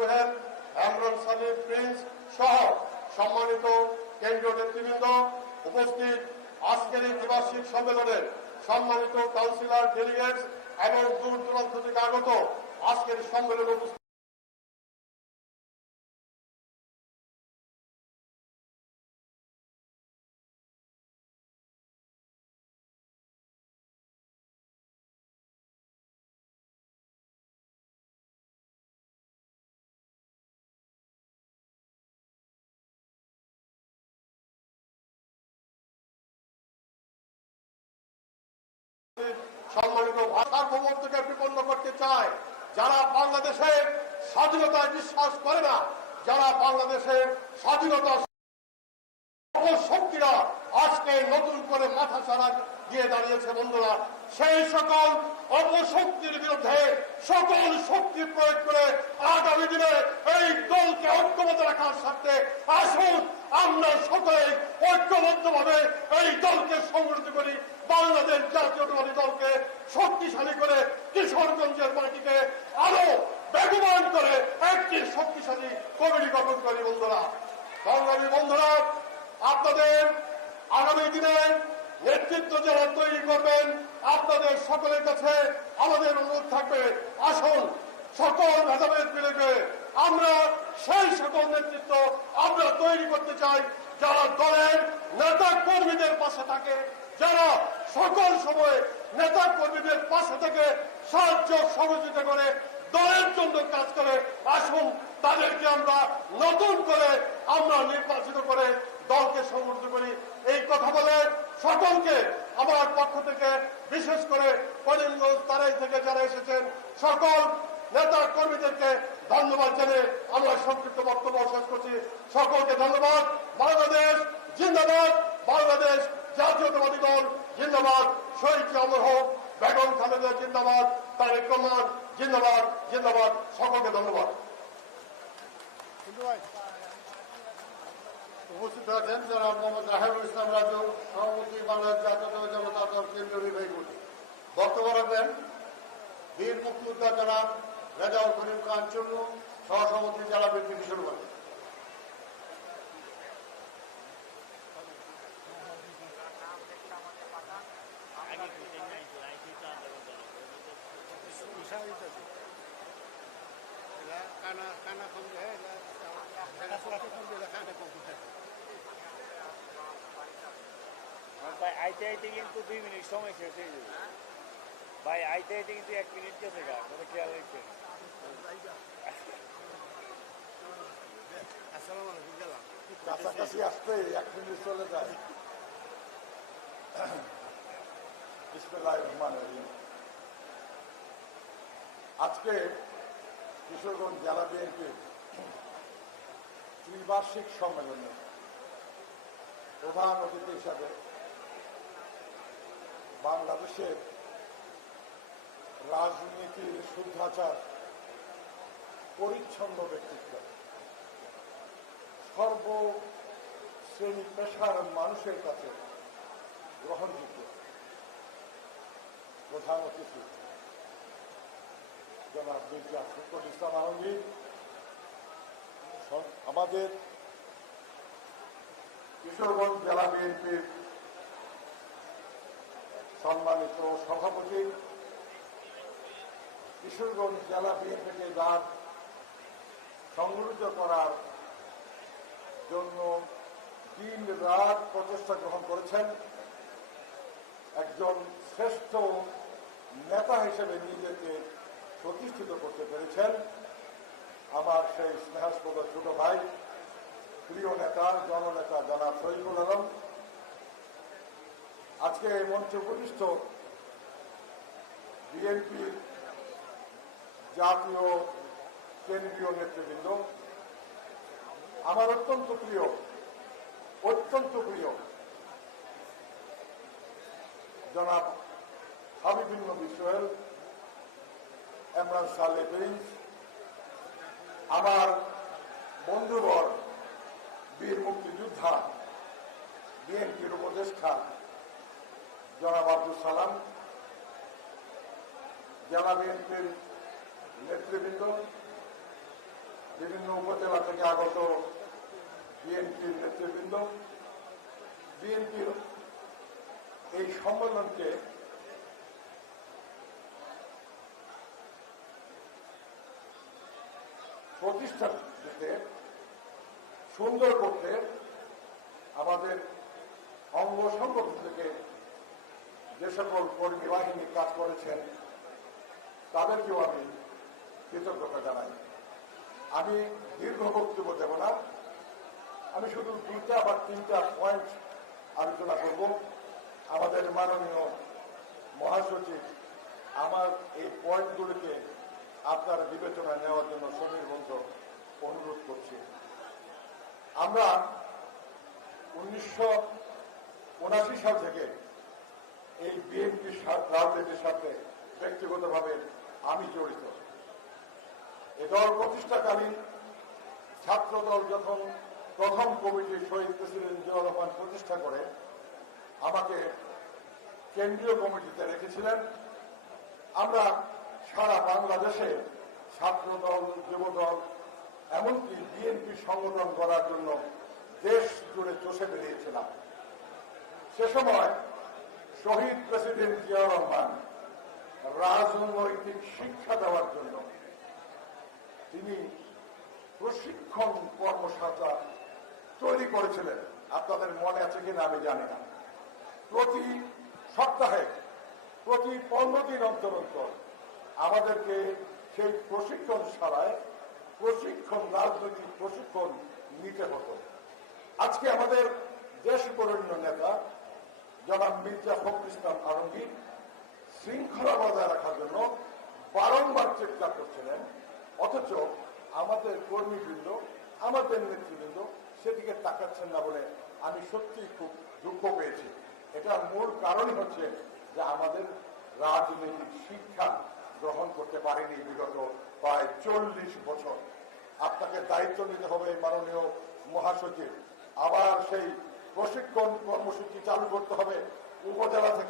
Sohel Emran Salim Prince সহ সম্মানিত কেন্দ্রীয় নেতৃবৃন্দ উপস্থিত আজকের এই দ্বিবার্ষিক সম্মেলনের সম্মানিত কাউন্সিলর ডেলিগেটস এবং দূর দূরান্ত থেকে আগত আজকের সম্মেলনে সম্মানিত ভাষার ভ্রমণকে বিপন্ন করতে চায়, যারা বাংলাদেশের স্বাধীনতায় বিশ্বাস করে না, যারা বাংলাদেশের স্বাধীনতা শক্তিরা আজকে নতুন করে মাথা ছাড়া দিয়ে দাঁড়িয়েছে বন্ধুরা, সেই সকল অপশক্তির বিরুদ্ধে সকল শক্তি প্রয়োগ করে আগামী দিনে এই দলকে ঐক্যবদ্ধ রাখার স্বার্থে আসুন, আমরা সকলে ঐক্যবদ্ধভাবে এই দলকে সংগঠিত করি, বাংলাদেশ শক্তিশালী করে কিশোরগঞ্জের মাটিকে আরও বেগবান করে একটি শক্তিশালী কমিটি গঠন করি বন্ধুরা। সংগ্রামী বন্ধুরা, আপনাদের আগামী দিনে নেতৃত্ব যারা তৈরি করবেন, আপনাদের সকলের কাছে আমাদের অনুরোধ থাকবে, আসুন, সকল ভেদাভেদ বিরুদ্ধে আমরা সেই সকল নেতৃত্ব আমরা তৈরি করতে চাই, যারা দলের নেতা কর্মীদের পাশে থাকে, যারা সকল সময় নেতা কর্মীদের পাশে থেকে সাহায্য সহযোগিতা করে, দলের জন্য কাজ করে, আসুন তাদেরকে আমরা নতুন করে আমরা নির্বাচিত করে দলকে সংগঠিত করি। এই কথা বলে সকলকে আমার পক্ষ থেকে, বিশেষ করে করিমগঞ্জ তারাই থেকে যারা এসেছেন, সকল নেতা কর্মীদেরকে ধন্যবাদ জানিয়ে আমরা সংক্ষিপ্ত বক্তব্য শেষ করছি। সকলকে ধন্যবাদ। বাংলাদেশ জিন্দাবাদ। বাংলাদেশ জাতীয়তাবাদী দল জিন্দাবাদ। শহীদ অমর হোক, বেগম খালেদা জিন্দাবাদ, তারেক জিন্দাবাদ জিন্দাবাদ, সকলকে ধন্যবাদ। উপস্থিত আছেন যারা মোহাম্মদ রাহেবুল ইসলাম রাজু, সভাপতি বাংলাদেশ জাতীয় জনতা দল কেন্দ্রীয় নির্বাহী বক্তব্য রাখবেন বীর মুক্তিযোদ্ধা জনাব রেজাউল করিম খান চন্নু সহসভাপতি জেলা বিএনপি কিশোরগঞ্জ আইতে কিন্তু দুই মিনিট সময় শেষ হয়ে যাবে ভাই, আইতে আইতে কিন্তু এক মিনিট গেছে গা কোনো খেয়াল কাছাকাছি আসতে এক চলে যায়। আজকে কিশোরগঞ্জ জেলা বিএনপির ত্রিবার্ষিক সম্মেলনে প্রধান অতিথি হিসাবে বাংলাদেশের রাজনীতির শুদ্ধাচার, পরিচ্ছন্ন ব্যক্তিত্ব। সর্ব শ্রেণি পেশার মানুষের কাছে গ্রহণযোগ্য। প্রধান অতিথি, জনাব মির্জা ফখরুল ইসলাম আলমগীর আমাদের কিশোরগঞ্জ জেলা বিএনপির সম্মানিত সভাপতি, কিশোরগঞ্জ জেলা বিএনপিকে যার সংগঠিত করার জন্য দিন রাত প্রচেষ্টা গ্রহণ করেছেন। একজন শ্রেষ্ঠ নেতা হিসেবে নিজেকে প্রতিষ্ঠিত করতে পেরেছেন। আমার সেই স্নেহাস্পদ ছোট ভাই, প্রিয় নেতা, জননেতা জনাব শহীদুল আলম। আজকে এই মঞ্চে উপবিষ্ট বিএনপির জাতীয় কেন্দ্রীয় নেতৃবৃন্দ। আমার অত্যন্ত প্রিয় অত্যন্ত প্রিয় জনাব হাবিবুল নবী সোহেল, এমরান সালে প্রিন্স, আমার বন্ধুবর, বীর মুক্তিযোদ্ধা, বিএনপির উপদেষ্টা জনাব আব্দুল সালাম, জেলা বিএনপির নেতৃবৃন্দ, বিভিন্ন উপজেলা থেকে আগত বিএনপির নেতৃবৃন্দ বিএনপির এই সম্মেলনকে প্রতিষ্ঠা দিতে সুন্দর করতে আমাদের অঙ্গ সংগঠন থেকে যে সকল কর্মী বাহিনী কাজ করেছেন, তাদেরকেও আমি কৃতজ্ঞতা জানাই। আমি দীর্ঘ বক্তব্য দেব না। আমি শুধু দুইটা বা তিনটা পয়েন্ট আলোচনা করব। আমাদের মাননীয় মহাসচিব আমার এই পয়েন্টগুলিকে আপনার বিবেচনা নেওয়ার জন্য সমীর বন্ধ অনুরোধ করছি। আমরা উনিশশো উনাশি সাল থেকে এই বিএনপির রাজনীতির সাথে ব্যক্তিগতভাবে আমি জড়িত। এ দল প্রতিষ্ঠাকালীন ছাত্র দল যখন প্রথম কমিটি শহীদ প্রেসিডেন্ট জিয়াউর রহমান প্রতিষ্ঠা করে, আমাকে কেন্দ্রীয় কমিটিতে রেখেছিলেন। আমরা সারা বাংলাদেশে ছাত্র দল যুব দল এমনকি বিএনপি সংগঠন করার জন্য দেশ জুড়ে চষে বেরিয়েছিলাম। সে সময় শহীদ প্রেসিডেন্ট জিয়াউর রহমান রাজনৈতিক শিক্ষা দেওয়ার জন্য তিনি প্রশিক্ষণ কর্মশালা তৈরি করেছিলেন। আপনাদের মনে আছে কিনা আমি জানি না। প্রতি সপ্তাহে, প্রতি পনেরো দিন অন্তর অন্তর আমাদেরকে সেই প্রশিক্ষণ শালায় প্রশিক্ষণ, রাজনৈতিক প্রশিক্ষণ নিতে হতো। আজকে আমাদের দেশ বরণ্য নেতা জনাব মির্জা ফখরুল ইসলাম আলমগীর শৃঙ্খলা বজায় রাখার জন্য বারংবার চেষ্টা করছিলেন। অথচ আমাদের কর্মীবৃন্দ, আমাদের নেতৃবৃন্দ সেদিকে তাকাচ্ছেন না বলে আমি সত্যি খুব দুঃখ পেয়েছি। এটার মূল কারণই হচ্ছে যে আমাদের রাজনৈতিক শিক্ষা গ্রহণ করতে পারেনি বিগত প্রায় চল্লিশ বছর। আপনাকে দায়িত্ব নিতে হবে মাননীয় মহাসচিব। আবার সেই প্রশিক্ষণ কর্মসূচি চালু করতে হবে। উপজেলা থেকে